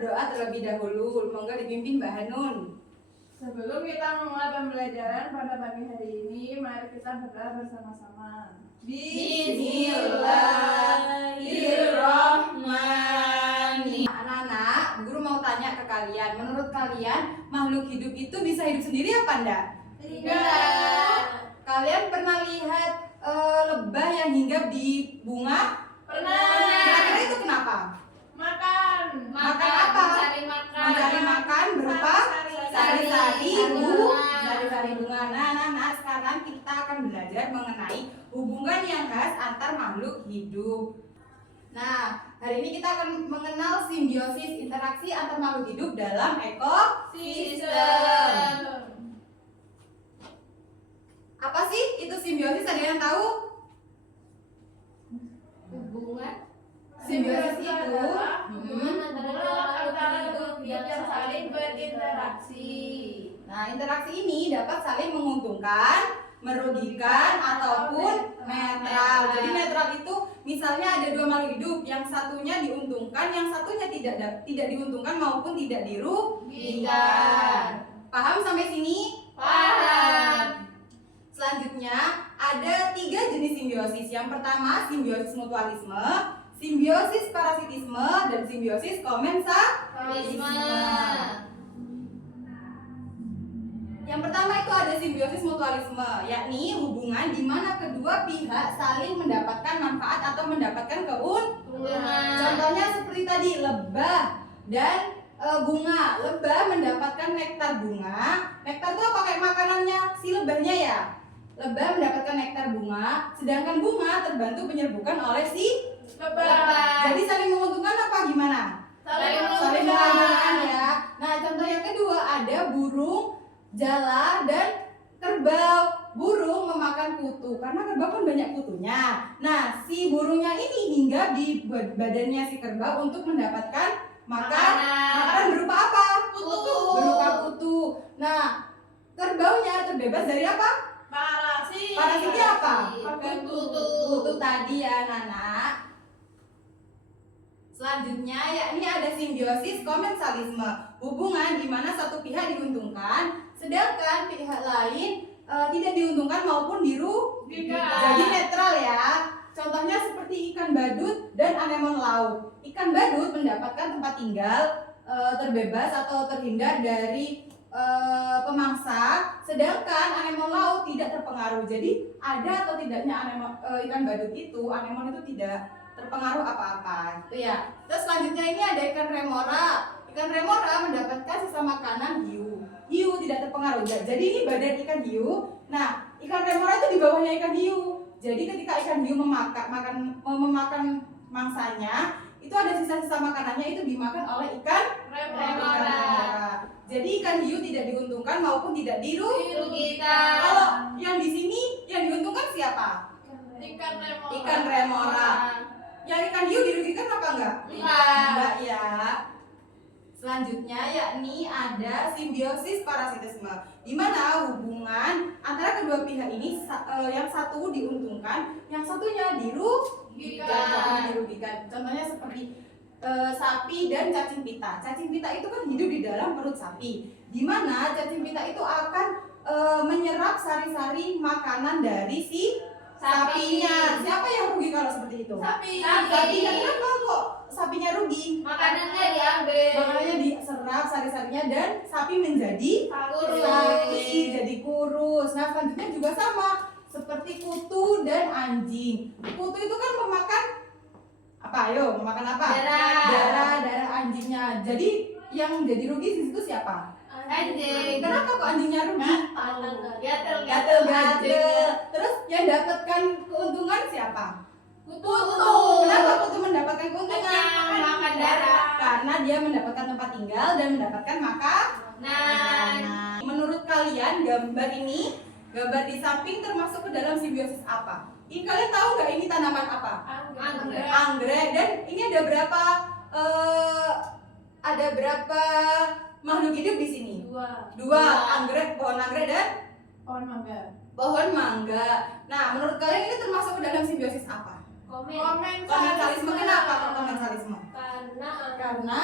berdoa terlebih dahulu. Monggo dipimpin Mbak Hanun. Sebelum kita memulai pembelajaran pada pagi hari ini, mari kita berdoa bersama-sama. Bismillahirrahmanirrahim. Anak-anak, guru mau tanya ke kalian, menurut kalian makhluk hidup itu bisa hidup sendiri apa enggak? Tidak. Kalian pernah lihat lebah yang hinggap di bunga? Pernah. Kira-kira itu kenapa? Makan. Makan apa? Mencari makan berupa sari-sari bunga. Nah, sekarang kita akan belajar mengenai hubungan yang khas antar makhluk hidup. Nah, hari ini kita akan mengenal simbiosis interaksi antar makhluk hidup dalam ekosistem. Apa sih itu simbiosis? Ada yang tahu? Hubungan Simbiosis itu antara makhluk hidup yang saling berinteraksi. Nah, interaksi ini dapat saling menguntungkan, merugikan, ataupun netral. Jadi netral itu misalnya ada dua makhluk hidup, yang satunya diuntungkan, yang satunya tidak diuntungkan maupun tidak dirugikan. Paham sampai sini? Paham. Selanjutnya ada 3 jenis simbiosis. Yang pertama simbiosis mutualisme, simbiosis parasitisme, dan simbiosis komensalisme. Yang pertama itu ada simbiosis mutualisme, yakni hubungan di mana kedua pihak saling mendapatkan manfaat atau mendapatkan keuntungan. Contohnya seperti tadi lebah dan bunga. Lebah mendapatkan nektar bunga. Nektar itu apa kayak makanannya si lebahnya ya? Lebah mendapatkan nektar bunga, sedangkan bunga terbantu penyerbukan oleh si lebah. Jadi saling menguntungkan apa gimana? Saling menguntungkan ya. Nah, contoh yang kedua ada burung jala dan kerbau. Burung memakan kutu karena kerbau kan banyak kutunya. Nah, si burungnya ini hinggap di badannya si kerbau untuk mendapatkan makanan berupa apa? Kutu. Berupa kutu. Nah, kerbaunya terbebas dari apa? Parasitnya apa? Kutu tadi ya, Nana. Selanjutnya yakni ada simbiosis komensalisme, hubungan di mana satu pihak diuntungkan sedangkan pihak lain tidak diuntungkan maupun dirugikan. Jadi netral ya. Contohnya seperti ikan badut dan anemon laut. Ikan badut mendapatkan tempat tinggal terbebas atau terhindar dari pemangsa, sedangkan anemon laut tidak terpengaruh. Jadi ada atau tidaknya ikan badut itu, anemon itu tidak terpengaruh apa-apa itu ya. Terus selanjutnya ini ada ikan remora. Ikan remora mendapatkan sisa makanan hiu. Hiu tidak terpengaruh. Jadi ini badan ikan hiu. Nah, ikan remora itu di bawahnya ikan hiu. Jadi ketika ikan hiu memakan mangsanya, itu ada sisa-sisa makanannya itu dimakan oleh ikan remora. Jadi ikan hiu tidak diuntungkan maupun tidak dirugikan. Kalau yang di sini yang diuntungkan siapa? Ikan remora. Yang ikan hiu dirugikan apa enggak? Enggak ya. Selanjutnya yakni ada simbiosis parasitisme, di mana hubungan antara kedua pihak ini yang satu diuntungkan, yang satunya dirugikan. Contohnya seperti sapi dan cacing pita. Cacing pita itu kan hidup di dalam perut sapi, di mana cacing pita itu akan menyerap sari-sari makanan dari si sapinya. Siapa yang rugi kalau seperti itu? Sapinya. Kenapa kok sapinya rugi? makanannya diambil. Makanannya diserap sari-sarinya dan sapi menjadi Kurus. sapi jadi kurus. Nah, selanjutnya juga sama seperti kutu dan anjing. Kutu itu kan memakan apa? Ayo, memakan apa? Darah anjingnya. Jadi yang jadi rugi di situ siapa? Anjing. Kenapa kok anjingnya rugi? Gatel. Terus yang dapatkan keuntungan siapa? Kutu. Kenapa kutu mendapatkan keuntungan? Makan darah. Karena dia mendapatkan tempat tinggal dan mendapatkan makanan. Menurut kalian gambar di samping termasuk ke dalam simbiosis apa? Ini kalian tahu nggak ini tanaman apa? Anggrek. Dan ini ada berapa makhluk hidup di sini? Dua. Pohon anggrek dan Pohon mangga. pohon mangga. Nah, menurut kalian ini termasuk ke dalam simbiosis apa? Komensalisme kenapa kok komensalisme? Karena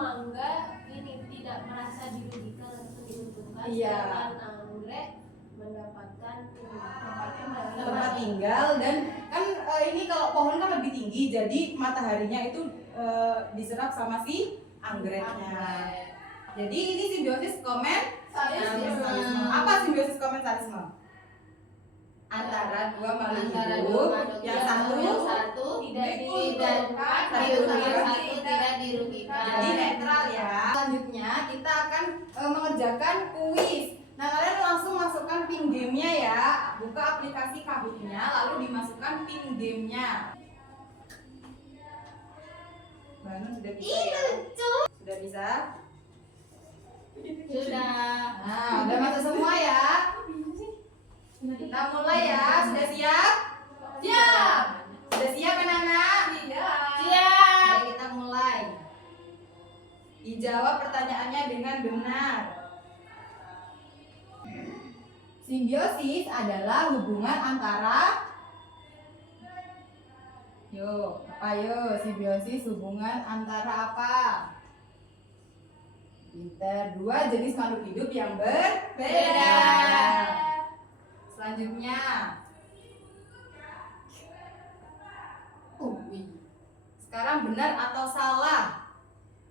mangga ini tidak merasa dirugikan atau diuntungkan, Iya. sedangkan anggrek mendapatkan Tempat tinggal dan kan ini kalau pohon kan lebih tinggi jadi mataharinya itu diserap sama si anggreknya. Jadi ini simbiosis komensalisme. Apa simbiosis komensalisme? Antara dua makhluk hidup, yang satu tidak diuntungkan, tidak dirugikan. jadi netral ya. Selanjutnya kita akan mengerjakan kuis. Nah kalian langsung masukkan pin gamenya ya. Buka aplikasi Kahoot-nya lalu dimasukkan pin gamenya. Banu sudah bisa ya? Sudah bisa? Sudah. Nah udah masuk semua ya. Kita mulai ya. Sudah siap? Siap. Sudah siap anak-anak? Siap. Ayo kita mulai. Dijawab pertanyaannya dengan benar. Simbiosis adalah hubungan antara simbiosis hubungan antara apa? Pinter, dua jenis makhluk hidup yang berbeda. Selanjutnya. Sekarang benar atau salah?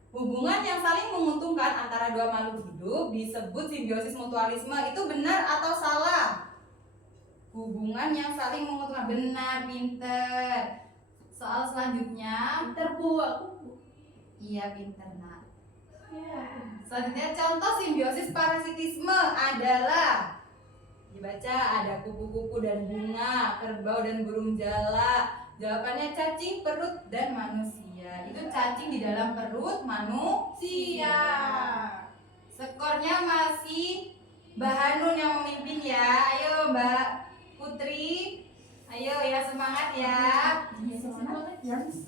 Hubungan yang saling menguntungkan antara dua makhluk hidup disebut simbiosis mutualisme. Itu benar atau salah? Hubungan yang saling menguntungkan. Benar, pinter. Soal selanjutnya. Iya, pinter nak. Selanjutnya contoh simbiosis parasitisme adalah, dibaca, ada kupu-kupu dan bunga, kerbau dan burung jala. Jawabannya cacing, perut, dan manusia. Itu cacing di dalam perut manusia. Skornya masih Mbak Hanun yang memimpin ya. Ayo Mbak Putri. Ayo ya, semangat ya.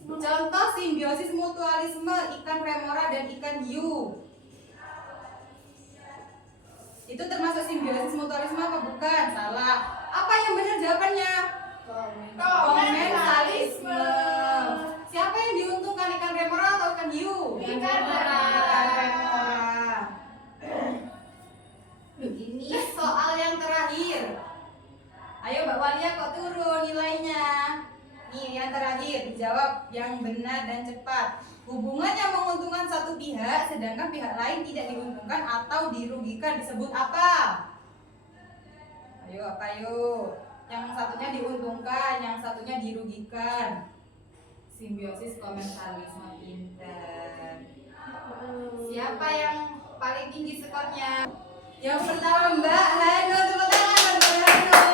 Contoh simbiosis mutualisme ikan remora dan ikan hiu. Itu termasuk simbiosis mutualisme apa bukan? Salah. Apa yang benar jawabannya? Komensalisme. Siapa yang diuntungkan, ikan remora atau ikan hiu? Ikan remora. Ini soal yang terakhir. Ayo Mbak Walia kok turun nilainya. Nih yang terakhir, dijawab yang benar dan cepat. Hubungan yang menguntungkan satu pihak sedangkan pihak lain tidak diuntungkan atau dirugikan disebut apa? Ayo apa yuk? Yang satunya diuntungkan, yang satunya dirugikan. Simbiosis komensalisme, pinter. Siapa yang paling tinggi skornya? Yang pertama Mbak Hanun, tepuk tangan Mbak Hanun.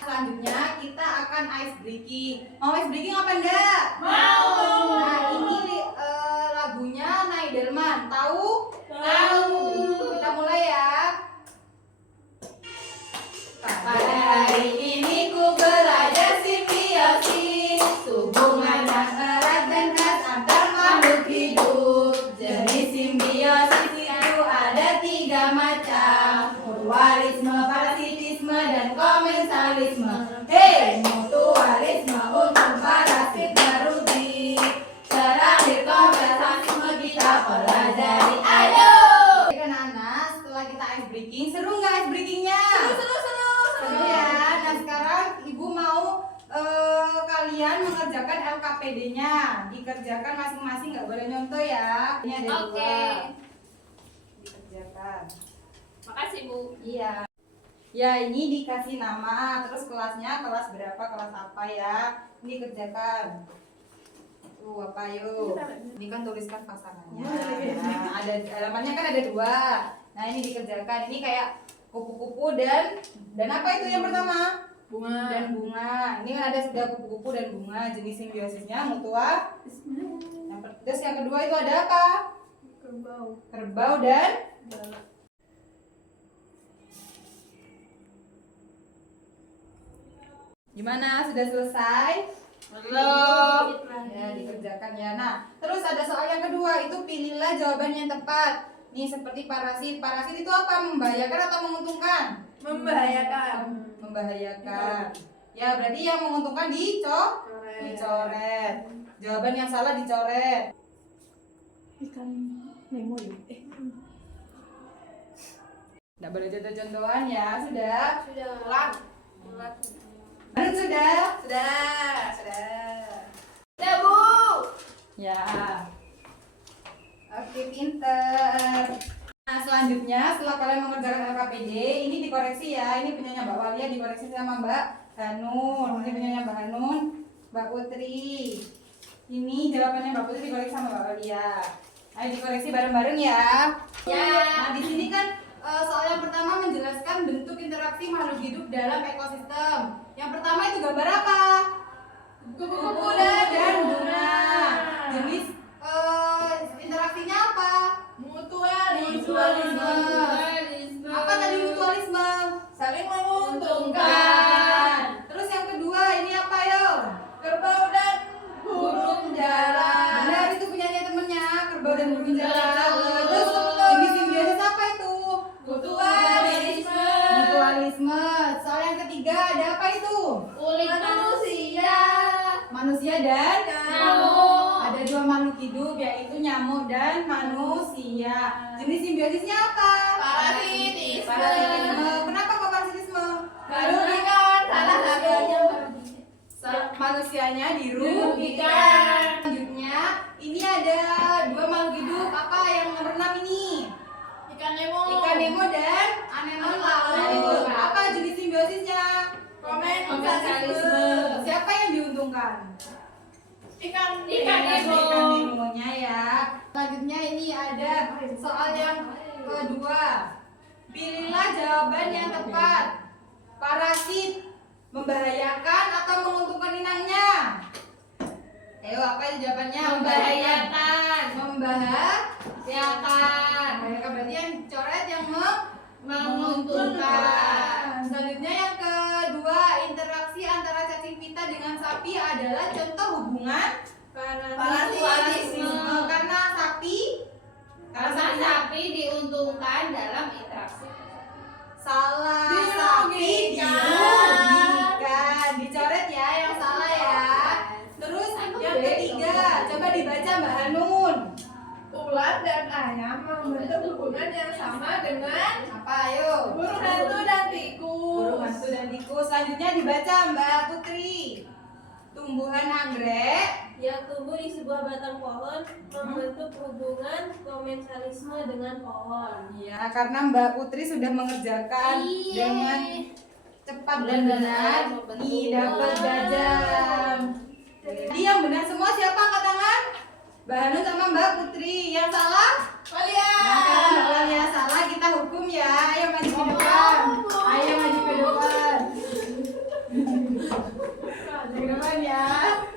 Selanjutnya kita akan ice breaking. Mau ice breaking apa enggak? Mau. Nah ini lagunya Naidelman. Tahu? Tahu. Kita mulai ya. Pada hari ini ku belajar simbiosis, hubungan yang erat dan khas antar makhluk hidup. Jenis simbiosis itu ada 3 macam: mutualisme, parasitisme, dan komensalisme. Hei, mutualisme untuk parasit merugi. Terakhir komensalisme kita pelajari. Ayo! Anak-anak, setelah kita ice breaking, seru nggak ice breakingnya? Seru ya. Nah sekarang ibu mau kalian mengerjakan LKPD-nya. Dikerjakan masing-masing, nggak boleh nyontoh ya. Ini ada Oke. 2. Dikerjakan. Makasih Bu. Iya. Ya ini dikasih nama, terus kelasnya kelas berapa, kelas apa ya. Ini kerjakan. Tuh apa yuk? Ini kan tuliskan pasangannya. Nah, ada halamannya kan ada 2. Nah ini dikerjakan. Ini kayak kupu-kupu dan apa itu yang pertama? Bunga. Dan bunga. Ini kan ada sudah kupu-kupu dan bunga. Jenis simbiosisnya mutua. Terus yang kedua itu ada apa? Kerbau dan gimana? Sudah selesai? Belum. Ya, dikerjakan ya. Nah, terus ada soal yang kedua, itu pilihlah jawaban yang tepat. Nih seperti parasit. Parasit itu apa? Membahayakan atau menguntungkan? Membahayakan. Membahayakan. Ya, berarti yang menguntungkan dicoret. Jawaban yang salah dicoret. Ikan Nemo ya? Nggak boleh contoh-contohan ya, sudah? Sudah. Sudah? Sudah. Sudah, Bu. Ya. Oke, pinter. Nah, selanjutnya setelah kalian mengerjakan LKPD, ini dikoreksi ya. Ini punyanya Mbak Walia dikoreksi sama Mbak Hanun. Ini punyanya Mbak Hanun, Mbak Putri. Ini jawabannya Mbak Putri dikoreksi sama Mbak Walia. Ayo dikoreksi bareng-bareng ya. Ya. Nah, di sini kan soal yang pertama menjelaskan bentuk interaksi makhluk hidup dalam ekosistem. Yang pertama itu gambar apa? Kupu-kupu dan bunga. Jenis interaksinya apa? Mutualisme. Apa tadi mutualisme? Saling menguntungkan. Terus yang kedua ini apa yo? Kerbau dan burung jalan. Benar, itu punyanya temennya, kerbau dan burung jalan. Betul. Terus jenis simbiosis apa itu? Mutualisme. Mutualisme. Soal yang ketiga ada apa itu? Kulit manusia. Manusia dan Nyamuk. Ada dua makhluk hidup yaitu nyamuk dan manusia. Jenis simbiosisnya apa? Parasitisme. Parasitisme. Kenapa kok parasitisme? Merugikan salah satunya. Manusianya Dirugikan. dirugikan. Selanjutnya ini ada dua makhluk hidup. Apa yang nomor 6 ini? Ikan Nemo. Ikan Nemo dan anemon laut. Apa jenis simbiosisnya? Komensalisme. Siapa yang diuntungkan? Ikan Nemo. Ikan Nemonya ya. Selanjutnya ini ada soal yang kedua. Pilihlah jawaban yang tepat. Parasit membahayakan atau menguntungkan inangnya? Ayo, apa itu jawabannya? Membahayakan. Membahayakan. Berarti yang coret yang Menguntungkan. Selanjutnya yang kedua, interaksi antara cacing pita dengan sapi adalah contoh hubungan Parasitisme. Karena Karena sapi diuntungkan dalam interaksi. salah, Dirugikan. sapi dirugikan. Dicoret ya yang salah ya. Terus yang ketiga, coba dibaca Mbak Hanun. Ular dan ayam membentuk hubungan yang sama dengan Apa ayo? burung hantu dan Burung tikus. hantu dan tikus. Selanjutnya dibaca Mbak Putri. Tumbuhan anggrek yang tumbuh di sebuah batang pohon membentuk hubungan komensalisme dengan pohon. ya, karena Mbak Putri sudah mengerjakan dengan cepat dan benar. Nih, dapat jajan. Jadi yang benar semua siapa angkat tangan? Mbak Hanun sama Mbak Putri. Yang salah? Walia. Nah, karena Mbak Walia salah, kita hukum ya. Ayo maju ke depan. Ayo maju ke depan. Maju ke depan ya.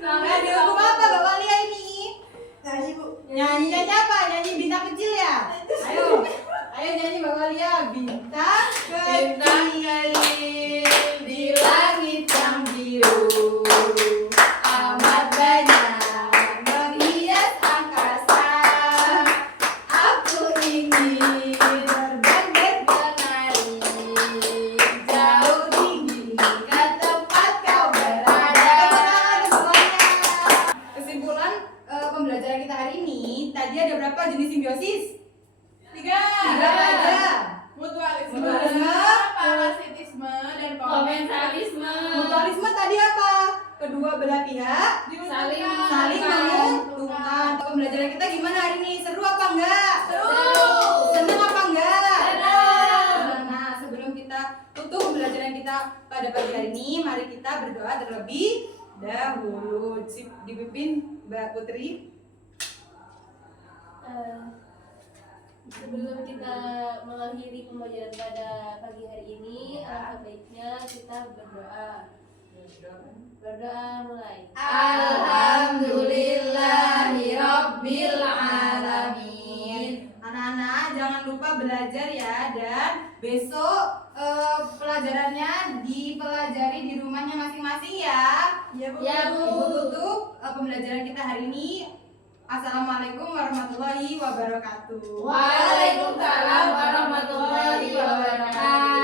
Nah, dihukum apa Mbak Walia ini? Nyanyi Bu. Nyanyi apa? Nyanyi bintang kecil ya? Ayo. Ayo nyanyi Mbak Walia. Bintang kecil di langit yang biru. Amat banyak menghias angkasa. Aku ingin terbang menari jauh tinggi ke tempat kau berada. Kesimpulan pembelajaran kita hari ini, tadi ada berapa jenis simbiosis? Tiga aja. Mutualisme. Parasitisme dan Komensalisme. Mutualisme tadi apa? Kedua belah pihak Saling saling menguntungkan. Pembelajaran kita gimana hari ini? Seru apa enggak? Seru. Senang apa enggak? Senang. Nah, sebelum kita tutup pembelajaran kita pada pagi hari ini, mari kita berdoa terlebih dahulu. Dipimpin Mbak Putri. Sebelum kita mengakhiri pembelajaran pada pagi hari ini, alangkah baiknya kita berdoa. Berdoa mulai. Alhamdulillahirabbil alamin. Anak-anak jangan lupa belajar ya, dan besok pelajarannya dipelajari di rumahnya masing-masing ya. Ya Bu. Ya, Bu. Ibu tutup pembelajaran kita hari ini. Assalamualaikum warahmatullahi wabarakatuh. Waalaikumsalam warahmatullahi wabarakatuh.